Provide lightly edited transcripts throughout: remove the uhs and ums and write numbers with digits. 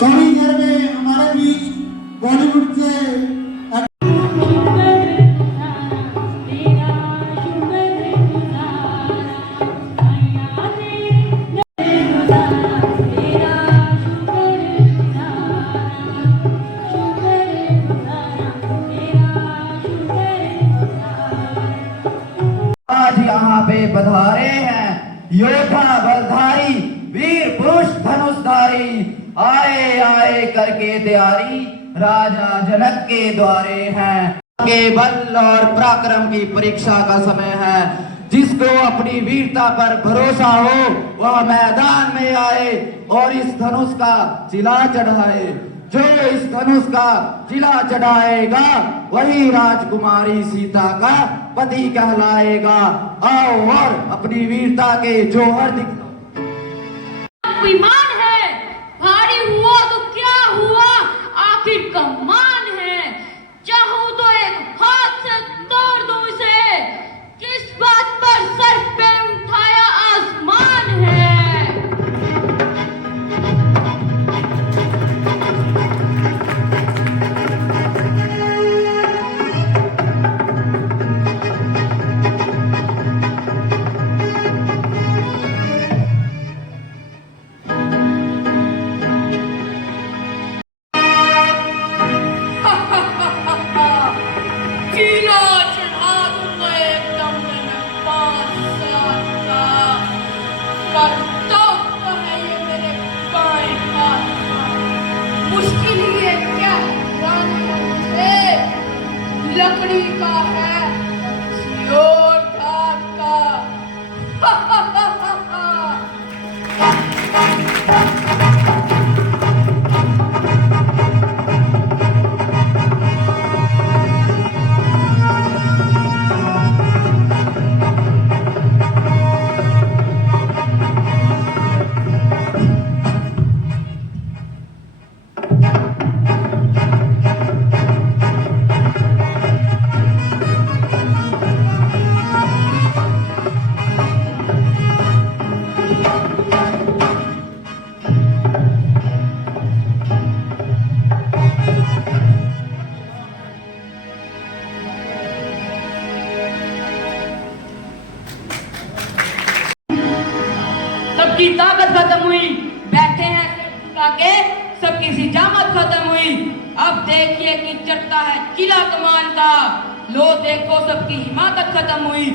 थोड़ी देर में हमारे बीच बॉलीवुड से आज यहाँ पे पधारे हैं योद्धा बलधारी वीर पुरुष धनुषधारी, आए आए करके तैयारी राजा जनक के द्वारे हैं। के बल और पराक्रम की परीक्षा का समय है। जिसको अपनी वीरता पर भरोसा हो वह मैदान में आए और इस धनुष का चिला चढ़ाए। जो इस धनुष का चिला चढ़ाएगा वही राजकुमारी सीता का पति कहलाएगा। आओ और अपनी वीरता के जौहर दिखाओ। विमान है, भारी हुआ तो क्या हुआ, आखिर कमान है। चाहूं तो एक हाथ से तोड़ दूं इसे, किस बात पर सर पे उठाया आसमान है। मुश्किल ये क्या लकड़ी का है और घाट का। सबकी ताकत खत्म हुई, बैठे हैं सिर के, सबकी सिजामत खत्म हुई। अब देखिए कि चढ़ता है किला कमान का, लो देखो सबकी हिमाकत खत्म हुई।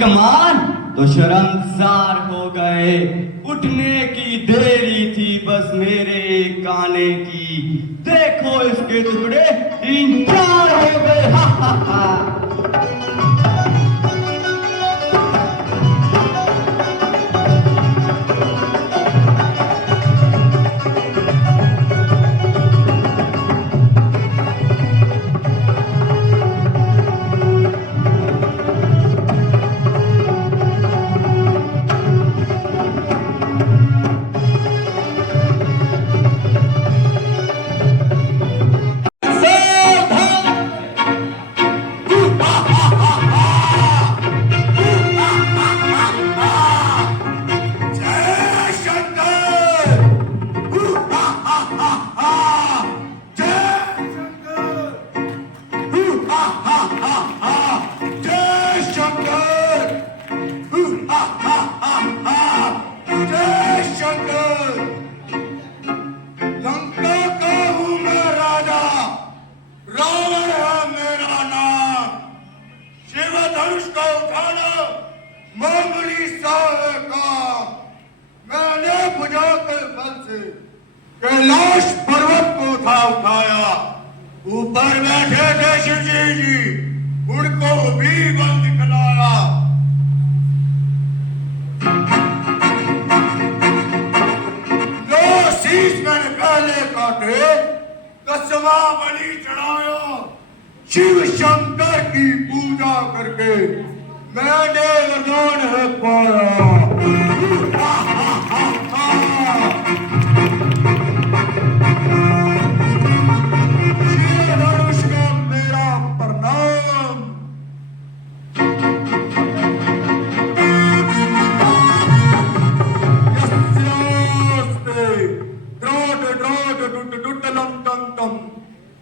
कमान तो शर्मसार हो गए, उठने की देरी थी बस मेरे काने की। देखो इसके टुकड़े 3-4 हो गए। हा हा हा। कैलाश पर्वत को था उठाया। ऊपर बैठे थे शिव जी, उनको भी बल दिखलाया। लो शीश मैंने पहले काटे, कसवा बलि चढ़ाया। शिव शंकर की पूजा करके मैंने वरदान है पाया। शिव धनुष का मेरा प्रणाम। यस्यास्ते ड्रोट ड्रोट डुट डुट लम तम तम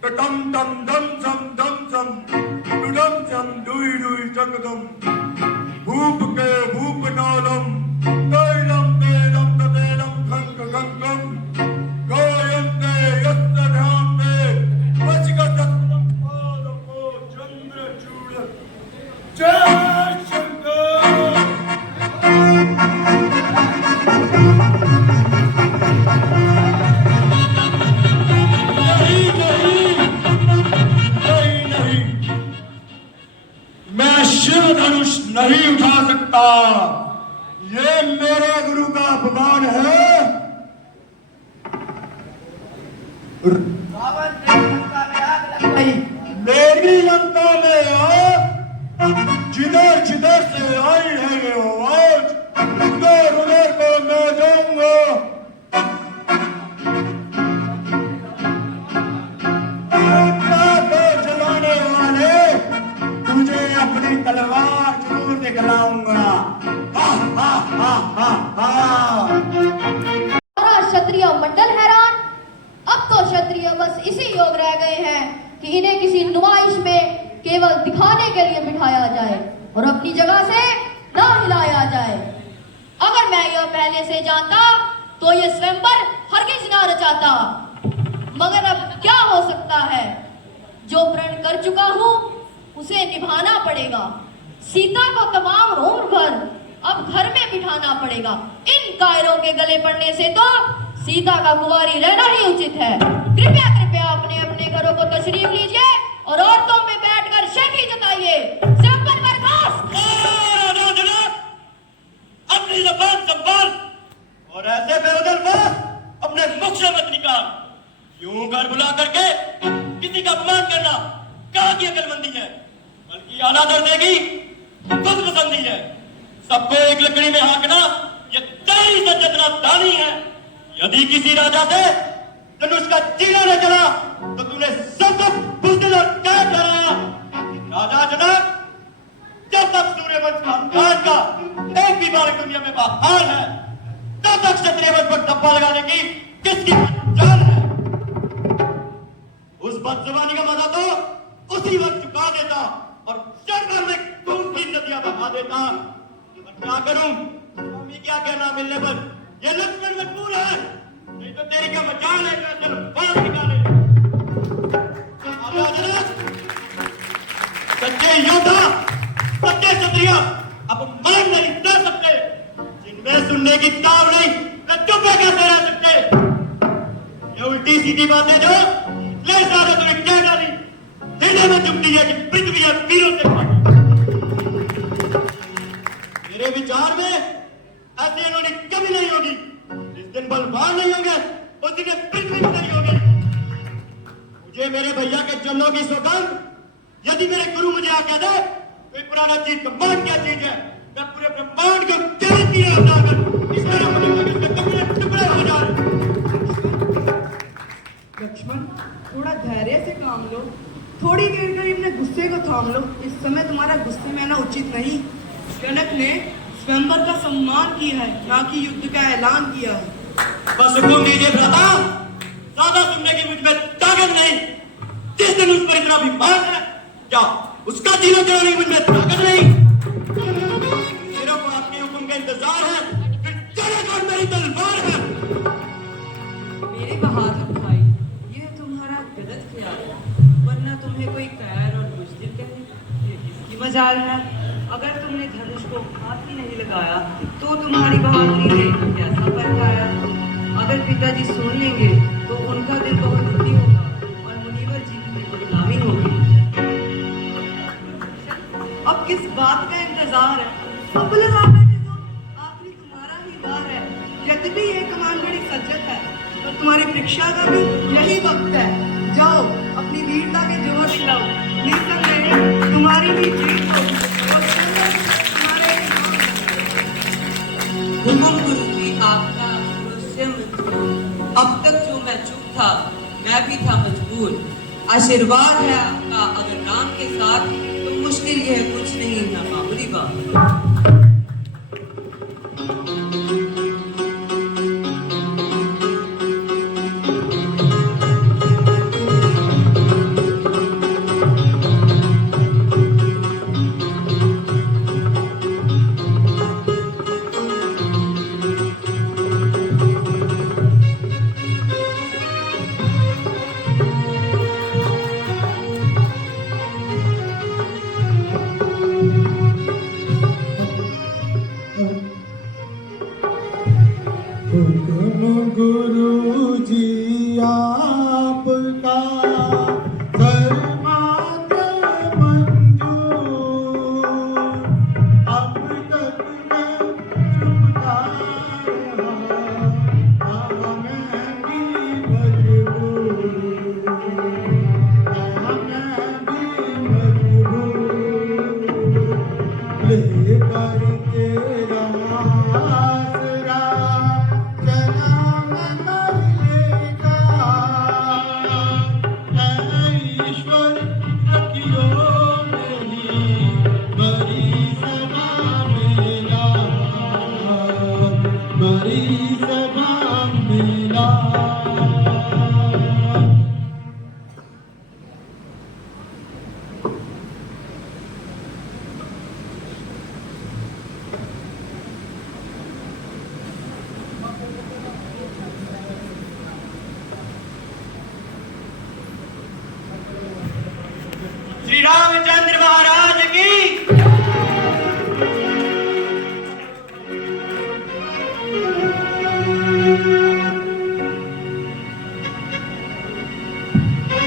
टम तम दम सम दम सम डुडम सम डुई डुई जगदम भूप के भूप नालम तैलम तैलम तैलम खंग खंगम गायन्ते यत्र ध्यान्ते वज्रगतम पादपो चंद्रचूड़। जय शंकर। मैं शिव धनुष नहीं उठा सकता, ये मेरे गुरु का अपमान है। रावण ने लंका में आग लगाई। मेरी लंका में आग जिधर जिधर से आई है ये आवाज, उधर उधर को मैं जाऊंगा। जलाने वाले तुझे अपनी तलवार जरूर दिखलाऊंगा। हा हा हा हा हा। सारा क्षत्रिय मंडल हैरान। अब तो क्षत्रिय बस इसी योग रह गए हैं कि इन्हें किसी नुमाइश में केवल दिखाने के लिए बिठाया जाए और अपनी जगह से ना हिलाया जाए। अगर मैं यह पहले से जानता तो ये स्वयंवर हरगिज ना रचाता। मगर अब क्या हो सकता है, जो प्रण कर चुका हूँ उसे निभाना पड़ेगा। सीता को तमाम उम्र भर अब घर में बिठाना पड़ेगा। इन कायरों के गले पड़ने से तो सीता का कुंवारी रहना ही उचित है। कृपया कृपया अपने अपने घरों को तशरीफ लीजिए और औरतों में बैठकर शेखी जताइए। संपन्न बर्खास्त। अपनी ज़बान संभाल और ऐसे बेअदब अपने मुख से मत निकाल। यूं घर बुला करके किसी का अपमान करना कहाँ की अकलमंदी है, बल्कि अनादर देगी खुद पसंदी है। सबको एक लकड़ी में हाँकना ये तेरी सज्जतना दानी है। यदि किसी राजा से धनुष का तीर न चला तो तूने सबको बुज़दिल और कैद कराया। राजा जनक, जब तक सूर्यवंश खानदान का एक भी बालक दुनिया में बहाल है, तब तक क्षत्रिय वंश पर धब्बा लगाने की किसकी जान है। उस बदजुबानी का मजा तो उसी वक्त चुका देता और क्षण भर में खून की नदियां बहा देता। क्या करूं, स्वामी क्या कहना मिलने पर ये लक्ष्मण मजबूर है, नहीं तो तेरी क्या मजाल है जो चल बाहर निकाले। सच्चे योद्धा, सच्चे क्षत्रिय अब मान नहीं कर सकते। जिनमें सुनने की ताव नहीं, वे चुप कैसे रह सकते। ये उल्टी सीधी बातें जो ले सारा तुम्हें क्या डाली, हृदय में चुपती है कि पृथ्वी है वीरों से भागी। मेरे विचार में ऐसी इन्होंने कभी नहीं होगी। जिस दिन बलवान नहीं होंगे उस दिन पृथ्वी भी नहीं होगी। मुझे मेरे भैया के चरणों की सौगंध, यदि मेरे गुरु मुझे आज्ञा दे तो ये पुराना चीज कमान क्या चीज है, मैं पूरे ब्रह्मांड को तेरी तीर उठाकर इस तरह टुकड़े टुकड़े हो जाए। लक्ष्मण, थोड़ा धैर्य से काम लो, थोड़ी देर के लिए अपने गुस्से को थाम लो। इस समय तुम्हारा गुस्से में आना उचित नहीं। जनक ने स्वयंवर का सम्मान किया है, ना कि युद्ध का ऐलान किया है। बस हुक्म दीजिए भ्राता, ज्यादा सुनने की मुझ में ताकत नहीं। जिस दिन उस पर इतना अभिमान है, क्या उसका जीवन चलाने की मुझ में ताकत नहीं। सिर्फ आपके हुक्म का इंतजार है, फिर चले कौन मेरी तलवार है। मेरे बहादुर भाई, यह तुम्हारा गलत ख्याल है, वरना तुम्हें कोई कैर और बुज़दिल कहे। ये किसकी मजाल है। अगर तुमने धनुष को हाथ ही नहीं लगाया तो तुम्हारी बहादुरी ने कैसा फर्क आया। अगर पिताजी सुन लेंगे तो का दिल बहुत दुखी होगा और मुनीवर जी की दिल गुलामी होगी। अब किस बात का इंतजार है? अब लगा बैठे तो आखिरी तुम्हारा ही वार है। यद्यपि ये कमान बड़ी सज्जत है और तुम्हारी परीक्षा का भी यही वक्त है। जाओ अपनी वीरता के जोर दिलाओ, निसंदेह तुम्हारी भी जीत होगी और तुम्हारे ही नाम। हुकुम गुरु की आपका अवश्य मंजूर। अब तक जो मैं चुप था मैं भी था मजबूर। आशीर्वाद है आपका अगर नाम के साथ तो मुश्किल यह कुछ नहीं ना मामूली बात। हुक्म गुरु जी आपका फरमाते मंजूर। अब तक मैं चुप था रहा, मैं भी मजबूर, मैं भी मजबूर। लेकर तेरा आसरा जन्म कर लेगा, ईश्वर रखियो मेरी बड़ी सभा मेरा, बड़ी सभा मेरा। श्री रामचंद्र महाराज की।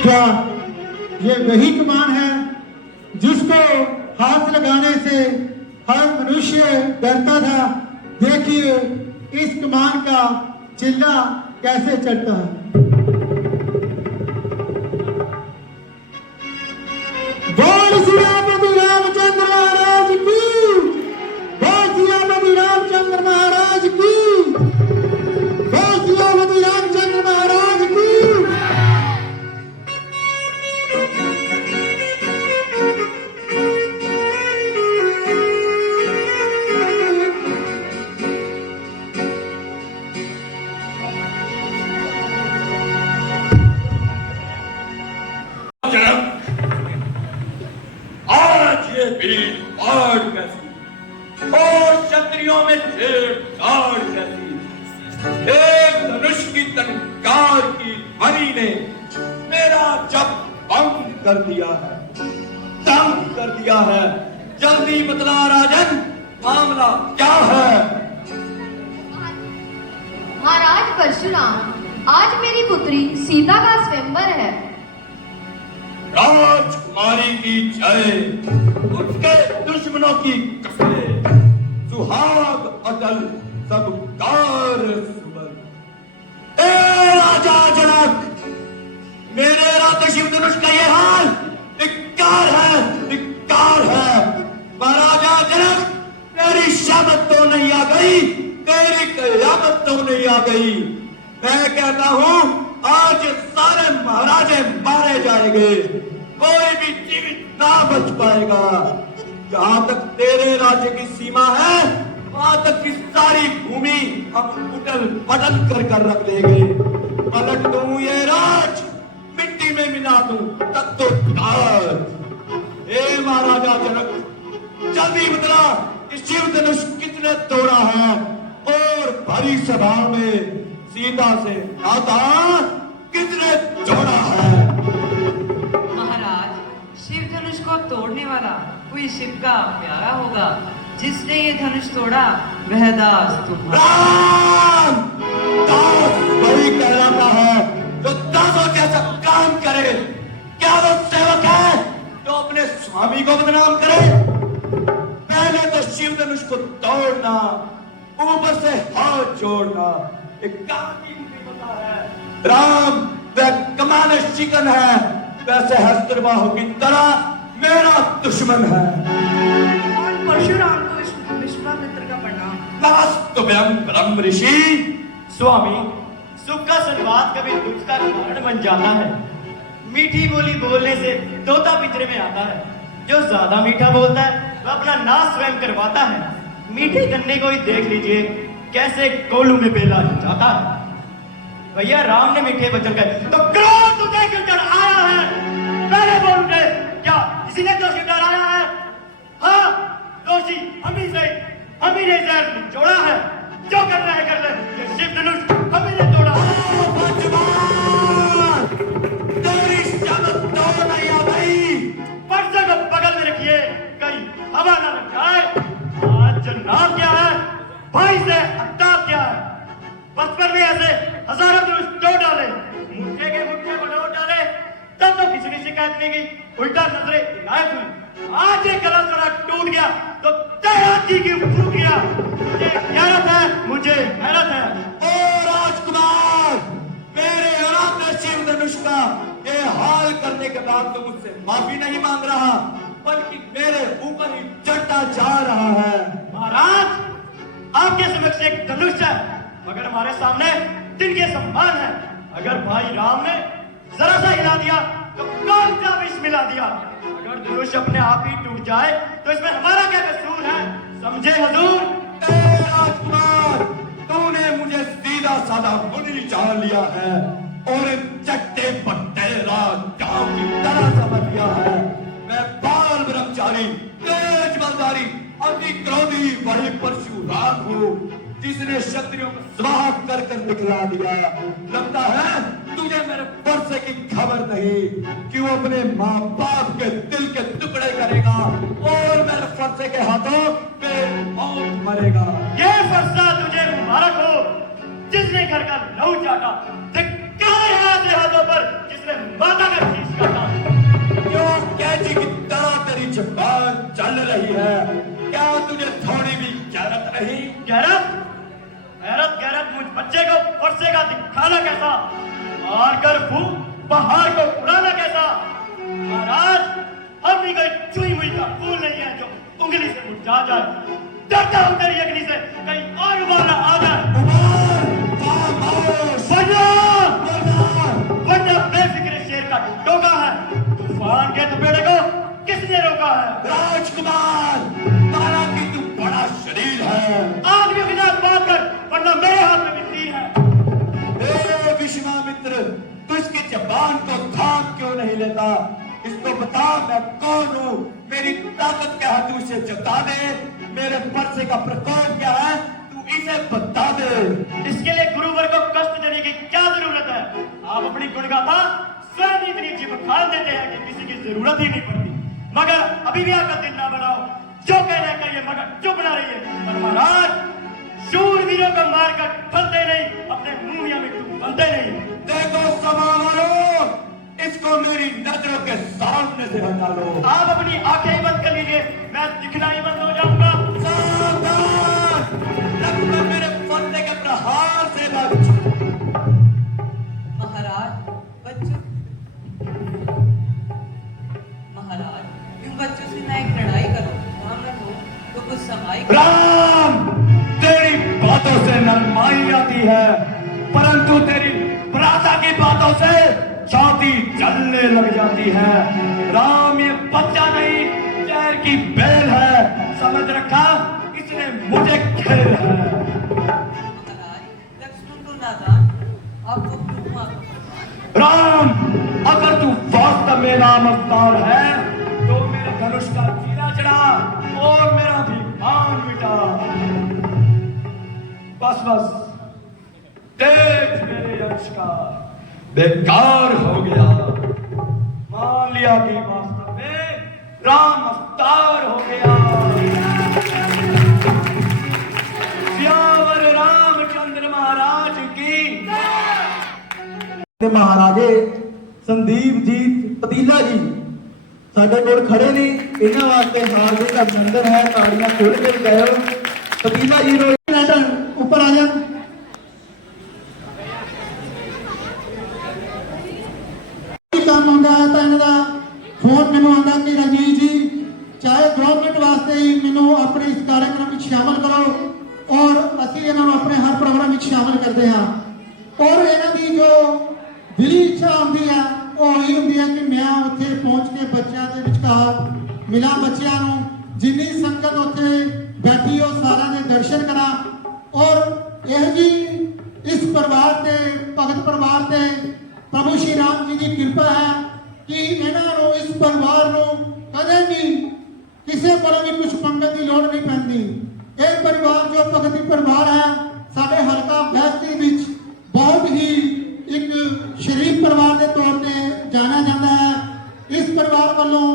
क्या ये वही कमान है जिसको हाथ लगाने से हर मनुष्य डरता था? देखिए इस कमान का चिल्ला कैसे चढ़ता है। बोल सियापति रामचंद्र महाराज की, बोल सियापति रामचंद्र महाराज की, बोल सियापति रामचंद्र महाराज की। आज ये वीर बाढ़ कैसी और क्षत्रियों में छेड़छाड़ कैसी। एक धनुष की टंकार की ध्वनि ने मेरा जब भंग कर दिया है, तंग कर दिया है। जल्दी बतला राजन, मामला क्या है? महाराज परशुराम, आज मेरी पुत्री सीता का स्वयंवर है। राजकुमारी की जय, उसके दुश्मनों की कसरे, सुहाग अटल सब कार सुमन। ए राजा जनक, मेरे रात शिव धनुष का ये हाल धिक्कार है, धिक्कार है। महाराजा जनक, तेरी शामत तो नहीं आ गई, तेरी कयामत तो नहीं आ गई। मैं कहता हूँ आज सारे महाराजे मारे जाएंगे, कोई भी जीवित ना बच पाएगा। जहां तक तेरे राज्य की सीमा है वहां तक की सारी भूमि हम उटल पटल कर रख देंगे। पलट दूं ये राज, मिट्टी में मिला दूं तब तो ताज। ए महाराजा जनक, जल्दी बतला कि शिव धनुष किसने तोड़ा है और भरी सभा में सीता से नाता किसने जोड़ा है? महाराज, शिव धनुष को तोड़ने वाला कोई शिव का प्यारा होगा। जिसने ये धनुष तोड़ा वह दास तुम्हारा। राम! दास वही कहलाता है जो क्या वो सेवक है तो अपने स्वामी को बदनाम करे? पहले तो शिव धनुष को तोड़ना, ऊपर से हाथ जोड़ना, एक काम की मुसीबत है। राम वह कमाने चिकन है, वैसे हस्तबाहु की तरह मेरा दुश्मन है। भगवान परशुराम को विश्वामित्र का प्रणाम। नमस्तुभ्यं ब्रह्म ऋषि। स्वामी, सुख का संवाद कभी दुख का कारण बन जाता है। मीठी बोली बोलने से तोता पिंजरे में आता है। जो ज्यादा मीठा बोलता है वह अपना नाश स्वयं करवाता है। मीठे गन्ने को ही देख लीजिए कैसे कोलू में बेला जाता है। भैया राम ने मीठे वचन कहे तो क्रोध तुझे क्यों चढ़ आया है? पहले बोल उठे, क्या किसी ने दोषी डराया है? हाँ, दोषी हम ही से, हम ही ने जहर निचोड़ा है। जो करना है कर ले, ये शिव धनुष हम ही ने तोड़ा। तेरी शब्द तोड़ नहीं आ गई। पर्चे को बगल में रखिए, कहीं हवा ना लग जाए। आज नाम क्या है, भाई से अड्डा क्या है? बचपन में ऐसे हजारों धनुष तोड़ डाले, मुट्ठे के मुट्ठे को तोड़ डाले, तब तो किसी की शिकायत नहीं की, उल्टा नजरें इनायत हुई। आज ये गला जरा टूट गया तो तेरा जी की फूट गया। मुझे गैरत है, मुझे गैरत है। ओ राजकुमार, मेरे अनाथ शिव धनुष का ये हाल करने के बाद तो मुझसे माफी नहीं मांग रहा, बल्कि मेरे ऊपर ही चढ़ता जा रहा है। महाराज, आपके समक्ष एक धनुष है, मगर हमारे सामने दिन के सम्मान है। अगर भाई राम ने जरा सा हिला दिया तो कौन सा विष मिला दिया? अगर धनुष अपने आप ही टूट जाए तो इसमें हमारा क्या कसूर है? समझे हजूर? राजकुमार, तूने मुझे सीधा साधा मुनि जान लिया है और इन चट्टे पट्टे राजाओं की तरह समझ लिया है। मैं बाल ब्रह्मचारी, तेज बलधारी, अति क्रोधी वही परशुराम हूँ, जिसने क्षत्रियों को स्वाहा कर कर दिखला दिया। लगता है तुझे मेरे परसे की खबर नहीं कि वो अपने माँ बाप के दिल के टुकड़े करेगा और मेरे फरसे के हाथों पे मौत मरेगा। ये फरसा तुझे मुबारक हो, जिसने घर का लहू चाटा। धिक्कार है ऐसे हाथों पर जिसने माता का शीश काटा। क्यों कैची की तरह तेरी जुबान चल रही है? क्या तुझे थोड़ी भी गैरत नहीं? गैरत? गैरत गैरत मुझ बच्चे को फरसे का दिखाना कैसा? मार कर फूक पहाड़ को उड़ाना कैसा? महाराज, हम भी कोई चुई मुई का फूल नहीं है जो उंगली से मुरझा जाए। डरता हूं तेरी अग्नि से, कहीं और उबाला आ जाए। वरना बेफिक्र शेर का टोका है। तूफान के तपेड़े को किसने रोका है? राजकुमार, माना कि तू बड़ा शरीर है। आदमी के साथ बात कर, वरना मेरे हाथ में भी तीर है। ए विश्वामित्र, तू इसकी जबान को थाम क्यों नहीं लेता? इसको बता मैं कौन हूँ, मेरी ताकत क्या है, तू इसे जता दे। मेरे परसे का प्रकोप क्या है, तू इसे बता दे। इसके लिए गुरुवर को कष्ट देने की क्या जरूरत है? आप अपनी गुणगाथा स्वयं इतनी जीभ खाल देते हैं कि किसी की जरूरत ही नहीं पड़ती। मगर अभी भी आपका दिन ना बनाओ, जो कहना है कहिए, मगर चुप ना रहिए। पर महाराज, शूरवीरों को मारकर फलते नहीं, अपने मुंह या मिट्टू बनते नहीं। देखो समारोह, इसको मेरी नजरों के सामने से हटा लो। आप अपनी आंखें बंद कर लीजिए, मैं दिखना ही बंद हो जाऊंगा। सावधान, लगभग मेरे फंदे के प्रहार से बच। महाराज, बच्चों महाराज, यूं बच्चों से ना एक लड़ाई करो। राम न हो तो कुछ समाई करो। राम, तेरी बातों से नरमाई आती है, परंतु तेरी प्राता की बातों से छाती जलने लग जाती है। राम, ये बच्चा नहीं, जहर की बेल है, समझ रखा? इसने मुझे खेल है। महाराज, लक्ष्मण तो नादान, आपको क्यों मारो? राम, अगर तू वास्तव में राम अवतार है तो मेरे धनुष का चीरा चढ़ा और मेरा भी मान मिटा। बस बस, देख मेरे यश का बेकार हो गया। मान लिया कि वास्तव में राम अवतार हो गया। सियावर रामचंद्र महाराज की। महाराजे संदीप जी ਪਤੀਲਾ ਜੀ ਸਾਡੇ ਕੋਲ ਖੜੇ ਨੇ, ਇਹਨਾਂ ਵਾਸਤੇ ਹਾਰਦਿਕ ਅਭਿਨੰਦਨ ਹੈ। ਤਾੜੀਆਂ ਖੋਲ ਕੇ ਬਜਾਇਓ। ਪਤੀਲਾ ਜੀ ਨੂੰ ਉੱਪਰ ਆ ਜਾਣ। ਕੰਮ ਆਉਂਦਾ ਹੈ ਤਾਂ ਇਹਨਾਂ ਦਾ ਫੋਨ ਮੈਨੂੰ ਆਉਂਦਾ ਕਿ ਰਣਜੀਤ ਜੀ ਚਾਹੇ 2 ਮਿੰਟ ਵਾਸਤੇ ਹੀ ਮੈਨੂੰ ਆਪਣੇ ਇਸ ਕਾਰਜਕ੍ਰਮ ਵਿੱਚ ਸ਼ਾਮਲ ਕਰੋ, ਔਰ ਅਸੀਂ ਇਹਨਾਂ ਨੂੰ ਆਪਣੇ ਹਰ ਪ੍ਰੋਗਰਾਮ ਵਿੱਚ ਸ਼ਾਮਲ ਕਰਦੇ ਹਾਂ। ਔਰ ਇਹਨਾਂ ਦੀ ਜੋ ਦਿਲੀ ਇੱਛਾ ਹੁੰਦੀ ਹੈ ਉਹ ਇਹ ਹੁੰਦੀ ਹੈ ਕਿ ਮੈਂ ਉੱਥੇ ਪਹੁੰਚ ਕੇ ਬੱਚਿਆਂ ਦੇ ਵਿਚਕਾਰ ਮਿਲਾਂ, ਬੱਚਿਆਂ ਨੂੰ ਜਿੰਨੀ ਸੰਗਤ ਉੱਥੇ ਬੈਠੀ ਉਹ ਸਾਰਿਆਂ ਦੇ ਦਰਸ਼ਨ ਕਰਾਂ। ਔਰ ਇਹ ਜੀ ਇਸ ਪਰਿਵਾਰ ਤੇ ਭਗਤ ਪਰਿਵਾਰ ਤੇ ਪ੍ਰਭੂ ਸ਼੍ਰੀ ਰਾਮ ਜੀ ਦੀ ਕਿਰਪਾ ਹੈ ਕਿ ਇਹਨਾਂ ਨੂੰ ਇਸ ਪਰਿਵਾਰ ਨੂੰ ਕਦੇ ਵੀ ਕਿਸੇ ਕੋਲੋਂ ਵੀ ਕੁਝ ਮੰਗਣ ਦੀ ਲੋੜ ਨਹੀਂ ਪੈਂਦੀ। ਇਹ ਪਰਿਵਾਰ ਜੋ ਭਗਤੀ ਪਰਿਵਾਰ ਹੈ ਸਾਡੇ ਹਲਕਾ ਬਹਿਸਤੀ ਵਿੱਚ ਬਹੁਤ ਹੀ ਇੱਕ ਸ਼ਰੀਫ ਪਰਿਵਾਰ ਦੇ ਤੌਰ ਤੇ ਜਾਣਿਆ ਜਾਂਦਾ ਹੈ। ਇਸ ਪਰਿਵਾਰ ਵੱਲੋਂ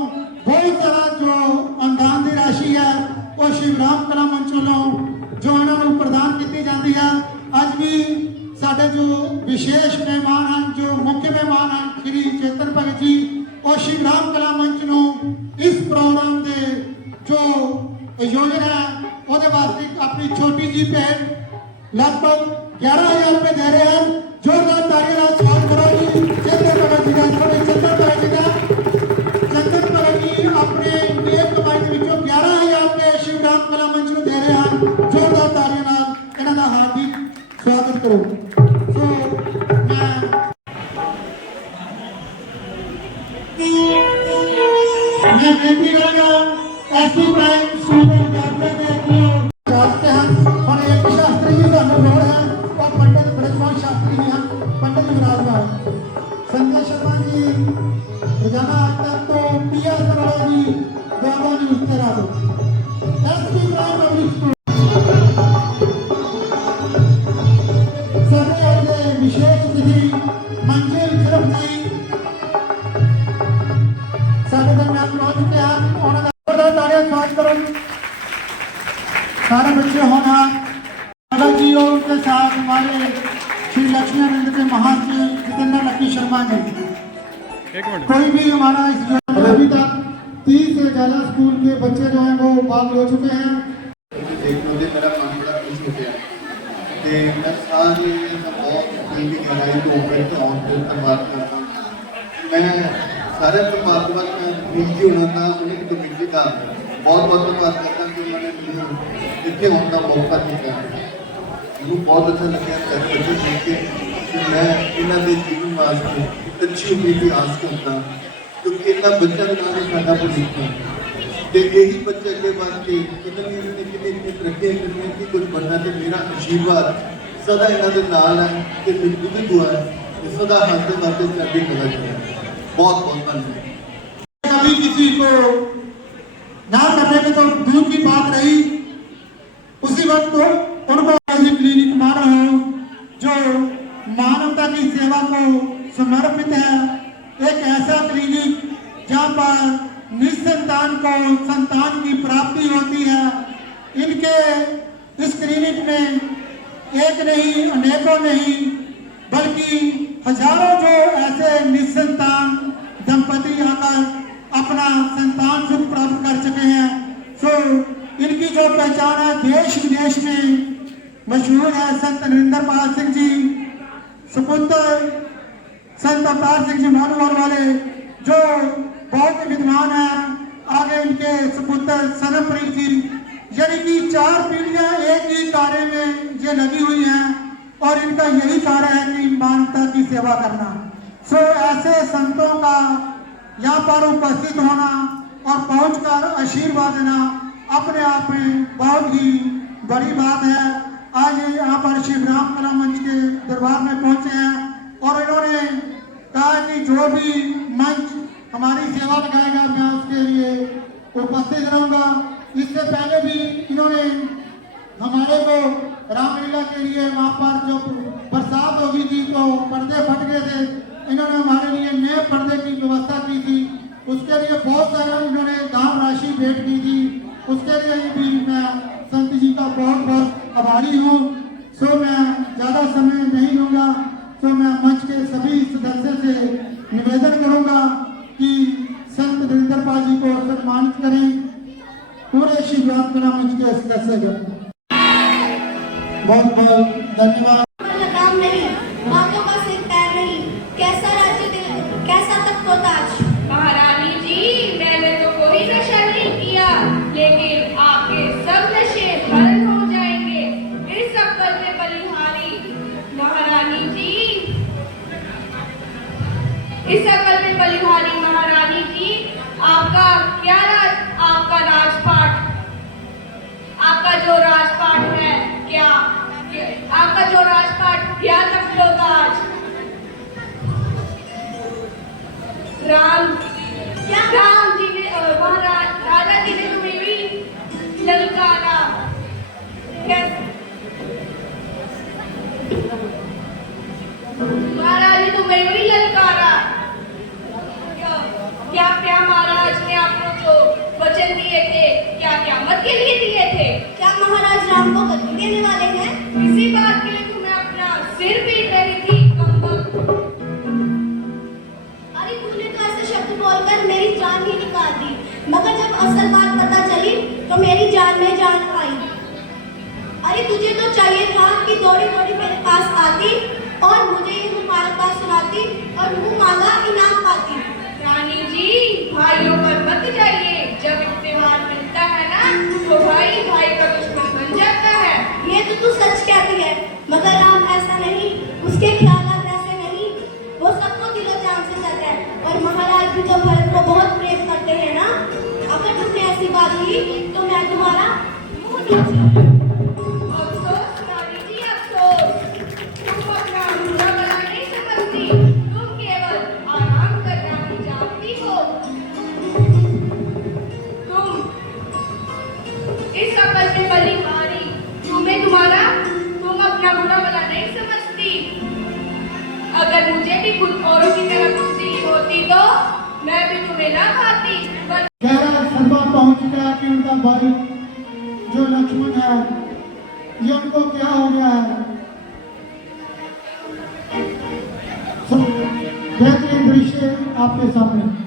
ਬਹੁਤ ਸਾਰਾ ਜੋ ਅਨੁਦਾਨ ਦੀ ਰਾਸ਼ੀ ਹੈ ਉਹ ਸ਼ਿਵ ਰਾਮ ਕਲਾ ਮੰਚ ਵੱਲੋਂ ਜੋ ਇਹਨਾਂ ਨੂੰ ਪ੍ਰਦਾਨ ਕੀਤੀ ਜਾਂਦੀ ਹੈ। ਅੱਜ ਵੀ ਸਾਡੇ ਜੋ ਵਿਸ਼ੇਸ਼ ਮਹਿਮਾਨ ਹਨ, ਜੋ ਮੁੱਖ ਮਹਿਮਾਨ ਹਨ ਸ਼੍ਰੀ ਚੇਤਨ ਭਗਤ ਜੀ, ਉਹ ਸ਼ਿਵ ਰਾਮ ਕਲਾ ਮੰਚ ਨੂੰ ਇਸ ਪ੍ਰੋਗਰਾਮ ਦੇ ਜੋ ਯੋਜਨਾ ਹੈ ਉਹਦੇ ਵਾਸਤੇ ਆਪਣੀ ਛੋਟੀ ਜੀ ਭੇਟ ਲਗਭਗ 11,000 रुपए दे रहे हैं। जोरदार तालियां ਨਾਲ ਸਵਾਗਤ ਕਰੋ ਜੀ ਚੇਤਨ ਭਗਤ ਜੀ ਦਾ। ਚੇਤਨ ਭਗਤ ਜੀ ਦਾ ਚੇਤਨ ਭਗਤ ਜੀ ਆਪਣੇ ਨੇਕ ਕਮਾਈ ਦੇ ਵਿੱਚੋਂ 11,000 ਰੁਪਏ ਸ਼ਿਵ ਰਾਮ ਕਲਾ ਮੰਚ ਨੂੰ ਦੇ ਰਹੇ ਹਨ। जोरदार ਤਾਲੀਆਂ ਨਾਲ ਇਹਨਾਂ ਦਾ ਹਾਰਦਿਕ ਸਵਾਗਤ ਕਰੋ। ਸੋ मैं बेनती करूंगा ऐसी प्राइम स्कूल में विद्यार्थियों के लिए जानते हैं और एक शास्त्री जी का लोड़ है और पंडित ब्रजमोहन शास्त्री जी हैं, पंडित विराजमान संजय शर्मा जी रोजाना आज तक तो पिया करोड़ जी दोनों ने उसके रात ऐसी प्राइम पब्लिक स्कूल सभी ऐसे विशेष तिथि मंजिल सिर्फ जी सारे दरमियान पहुंच चुके हैं। उन्होंने तालियां स्वागत करो। सारे बच्चे होना अगर जी और उनके साथ हमारे श्री लक्ष्मीनंद के महासचिव जितेंद्र लक्की शर्मा जी। कोई भी हमारा इस अभी तक 30 से ज्यादा स्कूल के बच्चे जो हैं वो भाग ले चुके हैं। एक मुझे मेरा काम बड़ा खुश हो गया कि मैं सारी बहुत दिल की गहराई को ऊपर से ऑन धन्यवाद करता हूँ। मैं सारे परमात्मा का नीति होना था उन्हें कमेटी का बहुत बहुत धन्यवाद करता हूँ कि उन्होंने इतने होने का मौका दिया। मुझे बहुत अच्छा लगा सारे बच्चे देख के कि मैं इन्हों के जीवन वास्ते अच्छी उम्मीद की आस करता क्योंकि इन्होंने बच्चा बनाने साडा भविष्य तो यही बच्चे अगे बढ़ के कितनी तरक्की करने की कुछ बनना तो मेरा आशीर्वाद सदा इन्हों के नाल है कि मेरी भी दुआ है कि सदा हाथ वास्ते चढ़ती कला करें। बहुत बहुत धन्यवाद। कभी किसी को ना करने में तो दूर की बात रही, उसी वक्त तो उनको ऐसी क्लिनिक माना हो जो मानवता की सेवा को समर्पित है। एक ऐसा क्लिनिक जहाँ पर निसंतान को संतान की प्राप्ति होती है। इनके इस क्लिनिक में एक नहीं अनेकों नहीं बल्कि हजारों जो ऐसे निसंतान दंपति आकर अपना संतान सुख प्राप्त कर चुके हैं। सो इनकी जो पहचान है देश विदेश में मशहूर है। संत नरेंद्र पाल सिंह जी सुपुत्र संत अवतार सिंह जी मानवर वाले जो बहुत विद्वान हैं। आगे इनके सुपुत्र सनमप्रीत जी, यानी कि 4 पीढ़ियां एक ही कार्य में ये लगी हुई हैं और इनका यही कार्य है कि मानवता की सेवा करना। सो ऐसे संतों का यहाँ पर उपस्थित होना और पहुंचकर आशीर्वाद देना अपने आप में बहुत ही बड़ी बात है। आज यहाँ पर शिव राम कला मंच के दरबार में पहुंचे हैं और इन्होंने कहा कि जो भी मंच हमारी सेवा लगाएगा मैं उसके लिए उपस्थित रहूंगा। इससे पहले भी इन्होंने हमारे को रामलीला के लिए वहाँ पर जो बरसात हो गई थी तो पर्दे फट गए थे, इन्होंने हमारे लिए नए पर्दे की व्यवस्था की थी। उसके लिए बहुत सारा इन्होंने दान राशि भेंट की थी। उसके लिए भी मैं संत जी का बहुत बहुत आभारी हूँ। सो मैं ज़्यादा समय नहीं लूँगा। तो मैं मंच के सभी सदस्य से निवेदन करूँगा कि शिवराम कला मंच के सदस्यगण, बहुत बहुत धन्यवाद। लगाम नहीं, बातों का सिर पैर नहीं, कैसा राज्य दिल, कैसा तख्तोताज। महारानी जी, मैंने तो कोई नशा नहीं किया, लेकिन आपके सब नशे हल हो जाएंगे इस अक्कल में बलिहारी। महारानी जी, इस अक्कल में बलिहारी महारानी जी, आपका आपका राजपाट, आपका जो राजपाट है, आपका जो राजपाट क्या तख्तोताज। राम जी ने राजा जी ने तुम्हें भी ललकारा। महाराज ने तुम्हें भी ललकारा। क्या महाराज ने आपको जो वचन दिए थे, क्या क़यामत के लिए दिए थे? क्या महाराज राम को गद्दी देने वाले हैं? इसी बात के लिए तुम्हें अपना सिर पीट रही थी कमबख्त। अरे तूने तो ऐसे शब्द बोलकर मेरी जान ही निकाल दी, मगर जब असल बात पता चली तो मेरी जान में जान आई। अरे तुझे तो चाहिए था कि दौड़ी दौड़ी मेरे पास आती और मुझे ये मुबारकबाद सुनाती और मुंह मांगा इनाम पाती। रानी जी, भाइयों पर मत जाइए, जब इत्तेहाद मिलता है ना तो भाई भाई का दुश्मन बन जाता है। ये तो तू सच कहती है, मगर राम ऐसा नहीं, उसके ख्यालात ऐसे नहीं, वो सबको दिलो जान से चाहता है। और महाराज भी तो भरत को बहुत प्रेम करते हैं ना। अगर तुमने ऐसी बात की तो मैं तुम्हारा मुंह नीचे। अफसोस रानी जी, अफसोस, तुम अपना बुरा भला नहीं समझती, तुम केवल आराम करना ही जानती हो। तुम इस अकल में बली मारी, तुम अपना बुरा भला नहीं समझती। अगर मुझे भी खुद औरों की तरह कुश्ती होती तो मैं भी तुम्हें ना खाती। पर गहरा सदमा पहुंच गया कि उनका भाई जो लक्ष्मण है, ये उनको क्या हो गया है। बेहतरीन दृश्य आपके सामने।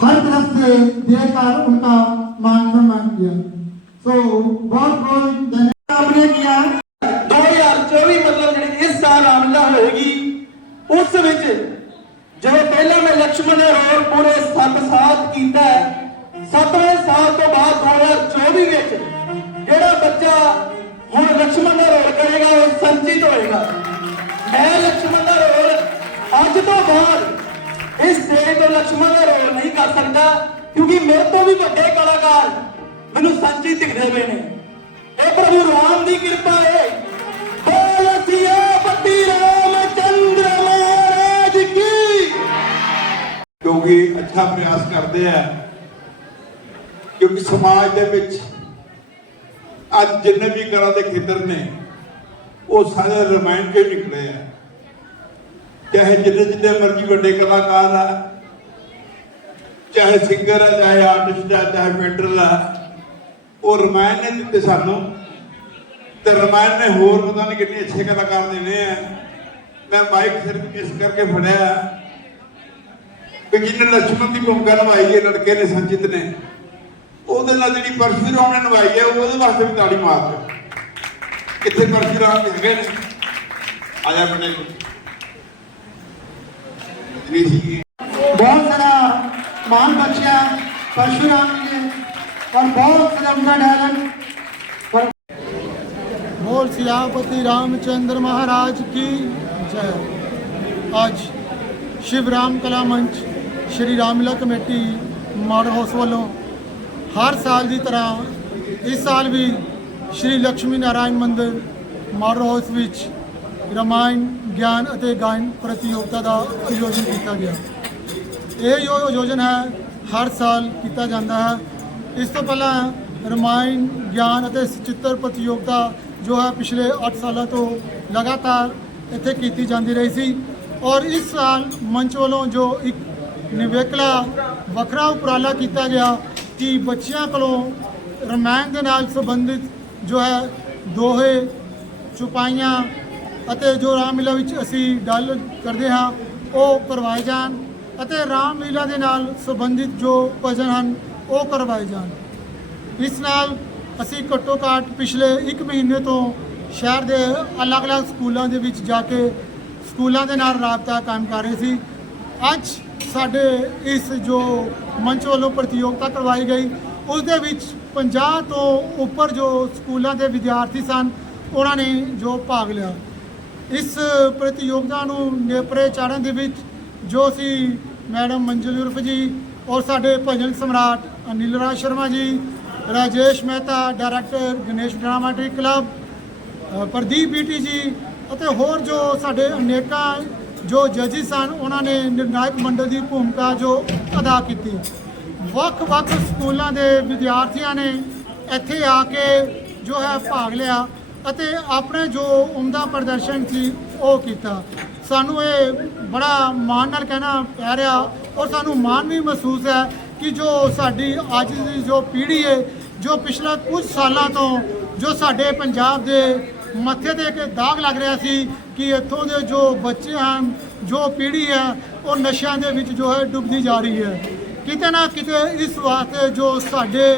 हर तरफ से देकर उनका मान सम्मान किया। तो बहुत बहुत धन्यवाद आपने किया। 2024 मतलब जी इस साल आमला होगी उस विच जो पहला मैं लक्ष्मण रोल पूरे 7 साल किया है, 7वें साल तो बाद 2024 विच जेड़ा बच्चा हुण लक्ष्मण का रोल करेगा वो संचित होएगा। मैं लक्ष्मण का रोल अज तो बाद इस स्टेज तो लक्ष्मण का रोल नहीं कर सकता, क्योंकि मेरे तो भी बड़े कलाकार मैनू संचित दिखते पे ने। ये प्रभु राम की कृपा है। बोल सियापति रामचंद्र महाराज की। क्योंकि अच्छा प्रयास करते हैं, क्योंकि समाज के विच अज जिन्ने भी कला के खेतर ने वो सारे रामायण के निकले हैं। चाहे जिन्ने जिन्ने मर्जी बड़े कलाकार है, चाहे सिंगर है, चाहे आर्टिस्ट है, चाहे पेंटर है, वो रामायण ने दिते सानू। तो रामायण ने होर पता नहीं कितने अच्छे कलाकार देने हैं। मैं माइक सिर्फ इस करके फड़िया कि जिन्हें लक्ष्मण की भूमिका निभाई है लड़के ने संचित ने, ਉਹਦੇ ਨਾਲ ਜਿਹੜੀ ਪਰਸ਼ੂਰਾਮ ਨੇ ਨਿਭਾਈ ਹੈ ਉਹਦੇ ਵਾਸਤੇ ਵੀ ਤਾੜੀ ਮਾਰ ਦਿਓ। ਕਿੱਥੇ ਪਰਸ਼ੂਰਾਮ ਹੈਗੇ ਨੇ? ਆਇਆ ਆਪਣੇ बहुत सारा महान बच्चा परशुराम जी ने और बहुत सारा उनका टैलेंट। बोल सियापति रामचंद्र महाराज की जय। आज शिव राम कला मंच Shri Ramlila committee model house वालों हर साल की तरह इस साल भी श्री लक्ष्मी नारायण मंदिर मॉडल हाउस विच रामायण ज्ञान ਅਤੇ गायन प्रतियोगिता का आयोजन किया गया। ਇਹ ਜੋ ਆਯੋਜਨ ਹੈ ਹਰ ਸਾਲ ਕੀਤਾ ਜਾਂਦਾ ਹੈ। ਇਸ ਤੋਂ ਪਹਿਲਾਂ ਰਾਮਾਇਣ ਗਿਆਨ ਅਤੇ ਚਿੱਤਰ ਪ੍ਰਤੀਯੋਗਤਾ ਜੋ ਹੈ ਪਿਛਲੇ 8 ਸਾਲਾਂ ਤੋਂ ਲਗਾਤਾਰ ਇੱਥੇ ਕੀਤੀ ਜਾਂਦੀ ਰਹੀ ਸੀ। ਔਰ ਇਸ ਸਾਲ ਮੰਚ ਵੱਲੋਂ ਜੋ ਇੱਕ ਨਿਵੇਕਲਾ ਵੱਖਰਾ ਉਪਰਾਲਾ ਕੀਤਾ ਗਿਆ ਕਿ ਬੱਚਿਆਂ ਕੋਲੋਂ ਰਮਾਇਣ ਦੇ ਨਾਲ ਸੰਬੰਧਿਤ ਜੋ ਹੈ ਦੋਹੇ, ਚੁਪਾਈਆਂ ਅਤੇ ਜੋ ਰਾਮਲੀਲਾ ਵਿੱਚ ਅਸੀਂ ਗੱਲ ਕਰਦੇ ਹਾਂ ਉਹ ਕਰਵਾਏ ਜਾਣ ਅਤੇ ਰਾਮਲੀਲਾ ਦੇ ਨਾਲ ਸੰਬੰਧਿਤ ਜੋ ਭਜਨ ਹਨ ਉਹ ਕਰਵਾਏ ਜਾਣ। ਇਸ ਨਾਲ ਅਸੀਂ ਘੱਟੋ ਘੱਟ ਪਿਛਲੇ 1 ਮਹੀਨੇ ਤੋਂ ਸ਼ਹਿਰ ਦੇ ਅਲੱਗ-ਅਲੱਗ ਸਕੂਲਾਂ ਦੇ ਵਿੱਚ ਜਾ ਕੇ ਸਕੂਲਾਂ ਦੇ ਨਾਲ ਰਾਬਤਾ ਕਾਇਮ ਕਰ ਰਹੇ ਸੀ। ਅੱਜ ਸਾਡੇ ਇਸ ਜੋ ਮੰਚ ਵੱਲੋਂ ਪ੍ਰਤੀਯੋਗਤਾ ਕਰਵਾਈ ਗਈ ਉਸ ਦੇ ਵਿੱਚ 50 ਤੋਂ ਉੱਪਰ ਜੋ ਸਕੂਲਾਂ ਦੇ ਵਿਦਿਆਰਥੀ ਸਨ ਉਹਨਾਂ ਨੇ ਜੋ ਭਾਗ ਲਿਆ। ਇਸ ਪ੍ਰਤੀਯੋਗਤਾ ਨੂੰ ਨੇਪਰੇ ਚਾੜਨ ਦੇ ਵਿੱਚ ਜੋ ਸੀ ਮੈਡਮ ਮੰਜਲ ਉਰਫ ਜੀ ਔਰ ਸਾਡੇ ਭਜਨ ਸਮਰਾਟ Anil Raj Sharma ji, Rajesh Mehta director Ganesh dramatic club, Pradeep BT ji ਅਤੇ ਹੋਰ ਜੋ ਸਾਡੇ ਅਨੇਕਾਂ ਜੋ ਜੱਜਿਸ ਸਨ ਉਹਨਾਂ ਨੇ ਨਿਰਣਾਇਕ ਮੰਡਲ ਦੀ ਭੂਮਿਕਾ ਜੋ ਅਦਾ ਕੀਤੀ। ਵੱਖ-ਵੱਖ ਸਕੂਲਾਂ ਦੇ ਵਿਦਿਆਰਥੀਆਂ ਨੇ ਇੱਥੇ ਆ ਕੇ ਜੋ ਹੈ ਭਾਗ ਲਿਆ ਅਤੇ ਆਪਣੇ ਜੋ ਉਮਦਾ ਪ੍ਰਦਰਸ਼ਨ ਸੀ ਉਹ ਕੀਤਾ। ਸਾਨੂੰ ਇਹ ਬੜਾ ਮਾਣ ਨਾਲ ਕਹਿਣਾ ਪੈ ਰਿਹਾ ਔਰ ਸਾਨੂੰ ਮਾਣ ਵੀ ਮਹਿਸੂਸ ਹੈ ਕਿ ਜੋ ਸਾਡੀ ਅੱਜ ਦੀ ਜੋ ਪੀੜ੍ਹੀ ਹੈ ਜੋ ਪਿਛਲੇ ਕੁਝ ਸਾਲਾਂ ਤੋਂ ਜੋ ਸਾਡੇ ਪੰਜਾਬ ਦੇ ਮੱਥੇ ਤੇ ਇੱਕ ਦਾਗ ਲੱਗ ਰਿਹਾ ਸੀ ਕਿ ਇੱਥੋਂ ਦੇ ਜੋ ਬੱਚੇ ਹਨ, ਜੋ ਪੀੜ੍ਹੀ ਹੈ ਉਹ ਨਸ਼ਿਆਂ ਦੇ ਵਿੱਚ ਜੋ ਹੈ ਡੁੱਬਦੀ ਜਾ ਰਹੀ ਹੈ। ਕਿਤੇ ਨਾ ਕਿਤੇ ਇਸ ਵਾਸਤੇ ਜੋ ਸਾਡੇ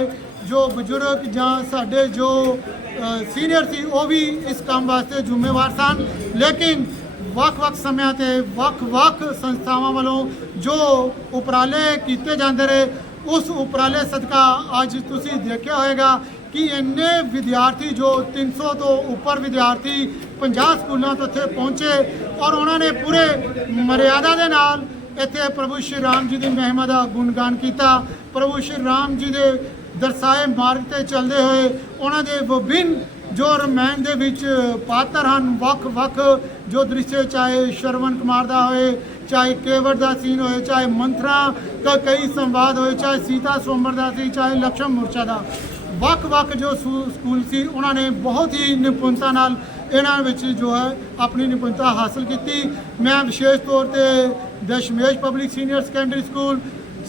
ਜੋ ਬਜ਼ੁਰਗ ਜਾਂ ਸਾਡੇ ਜੋ ਸੀਨੀਅਰ ਸੀ ਉਹ ਵੀ ਇਸ ਕੰਮ ਵਾਸਤੇ ਜ਼ਿੰਮੇਵਾਰ ਸਨ, ਲੇਕਿਨ ਵੱਖ-ਵੱਖ ਸਮਿਆਂ ਤੇ ਵੱਖ-ਵੱਖ ਸੰਸਥਾਵਾਂ ਵੱਲੋਂ ਜੋ ਉਪਰਾਲੇ ਕੀਤੇ ਜਾਂਦੇ ਰਹੇ ਉਸ ਉਪਰਾਲੇ ਸਦਕਾ ਅੱਜ ਤੁਸੀਂ ਦੇਖਿਆ ਹੋਵੇਗਾ ਕਿ ਇੰਨੇ ਵਿਦਿਆਰਥੀ ਜੋ 300 ਤੋਂ ਉੱਪਰ ਵਿਦਿਆਰਥੀ 50 ਸਕੂਲਾਂ ਤੋਂ ਇੱਥੇ ਪਹੁੰਚੇ ਔਰ ਉਹਨਾਂ ਨੇ ਪੂਰੇ ਮਰਿਆਦਾ ਦੇ ਨਾਲ ਇੱਥੇ ਪ੍ਰਭੂ ਸ਼੍ਰੀ ਰਾਮ ਜੀ ਦੀ ਮਹਿਮਾ ਦਾ ਗੁਣਗਾਨ ਕੀਤਾ। ਪ੍ਰਭੂ ਸ਼੍ਰੀ ਰਾਮ ਜੀ ਦੇ ਦਰਸਾਏ ਮਾਰਗ ਤੇ ਚੱਲਦੇ ਹੋਏ ਉਹਨਾਂ ਦੇ ਵਿਭਿੰਨ ਜੋ ਰਮਾਇਣ ਦੇ ਵਿੱਚ ਪਾਤਰ ਹਨ, ਵੱਖ-ਵੱਖ ਜੋ ਦ੍ਰਿਸ਼, ਚਾਹੇ ਸ਼ਰਵਣ ਕੁਮਾਰ ਦਾ ਹੋਏ, ਚਾਹੇ ਕੇਵਟ ਦਾ ਸੀਨ ਹੋਏ, ਚਾਹੇ ਮੰਥਰਾ ਦਾ ਕਈ ਸੰਵਾਦ ਹੋਏ, ਚਾਹੇ ਸੀਤਾ ਸੋਮਰ ਦਾ ਸੀ, ਚਾਹੇ ਲਕਸ਼ਮ ਮੂਰਛਾ ਦਾ, ਵੱਖ-ਵੱਖ ਜੋ ਸਕੂਲ ਸੀ ਉਹਨਾਂ ਨੇ ਬਹੁਤ ਹੀ ਨਿਪੁੰਨਤਾ ਨਾਲ ਇਹਨਾਂ ਵਿੱਚ ਜੋ ਹੈ ਆਪਣੀ ਨਿਪੁੰਨਤਾ ਹਾਸਲ ਕੀਤੀ। ਮੈਂ ਵਿਸ਼ੇਸ਼ ਤੌਰ ਤੇ Dashmesh public senior secondary school,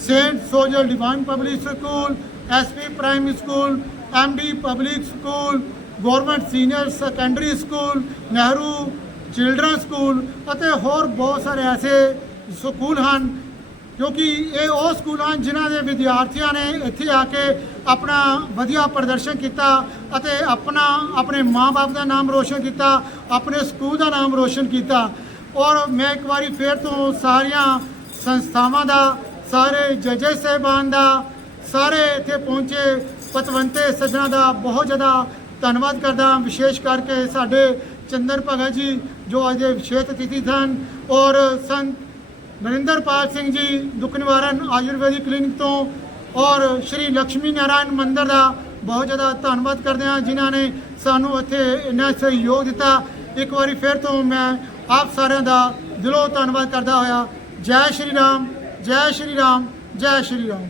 Saint soldier divine public school, SP primary school, MD public school, government senior secondary school, Nehru children school ਅਤੇ ਹੋਰ ਬਹੁਤ ਸਾਰੇ ਐਸੇ ਸਕੂਲ ਹਨ ਕਿਉਂਕਿ ਇਹ ਉਹ ਸਕੂਲ ਹਨ ਜਿਨ੍ਹਾਂ ਦੇ ਵਿਦਿਆਰਥੀਆਂ ਨੇ ਇੱਥੇ ਆ ਕੇ ਆਪਣਾ ਵਧੀਆ ਪ੍ਰਦਰਸ਼ਨ ਕੀਤਾ ਅਤੇ ਆਪਣੇ ਮਾਂ-ਬਾਪ ਦਾ ਨਾਮ ਰੋਸ਼ਨ ਕੀਤਾ, ਆਪਣੇ ਸਕੂਲ ਦਾ ਨਾਮ ਰੋਸ਼ਨ ਕੀਤਾ। ਔਰ ਮੈਂ ਇੱਕ ਵਾਰੀ ਫਿਰ ਤੋਂ ਸਾਰੀਆਂ ਸੰਸਥਾਵਾਂ ਦਾ, ਸਾਰੇ ਜੱਜਸ ਸਾਹਿਬਾਨ ਦਾ, ਸਾਰੇ ਇੱਥੇ ਪਹੁੰਚੇ ਪਤਵੰਤੇ ਸੱਜਣਾ ਦਾ ਬਹੁਤ ਜ਼ਿਆਦਾ ਧੰਨਵਾਦ ਕਰਦਾ। ਵਿਸ਼ੇਸ਼ ਕਰਕੇ ਸਾਡੇ ਚੰਦਨ ਭਗਤ ਜੀ ਜੋ ਅੱਜ ਦੇ ਵਿਸ਼ੇਸ਼ ਅਤਿਥੀ ਸਨ ਔਰ ਸੰਤ ਨਰਿੰਦਰਪਾਲ ਸਿੰਘ ਜੀ ਦੁੱਖ ਨਿਵਾਰਨ ਆਯੁਰਵੈਦਿਕ ਕਲੀਨਿਕ ਤੋਂ ਔਰ ਸ਼੍ਰੀ ਲక్ష్ਮੀ ਨਾਰਾਇਣ ਮੰਦਿਰ ਦਾ ਬਹੁਤ ਜ਼ਿਆਦਾ ਧੰਨਵਾਦ ਕਰਦੇ ਹਾਂ ਜਿਨ੍ਹਾਂ ਨੇ ਸਾਨੂੰ ਇੱਥੇ ਇੰਨਾ ਸਹਿਯੋਗ ਦਿੱਤਾ। ਇੱਕ ਵਾਰੀ ਫਿਰ ਤੋਂ ਮੈਂ ਆਪ ਸਾਰਿਆਂ ਦਾ ਦਿਲੋਂ ਧੰਨਵਾਦ ਕਰਦਾ ਹੋਇਆ। ਜੈ ਸ਼੍ਰੀ ਰਾਮ, ਜੈ ਸ਼੍ਰੀ ਰਾਮ, ਜੈ ਸ਼੍ਰੀ ਰਾਮ।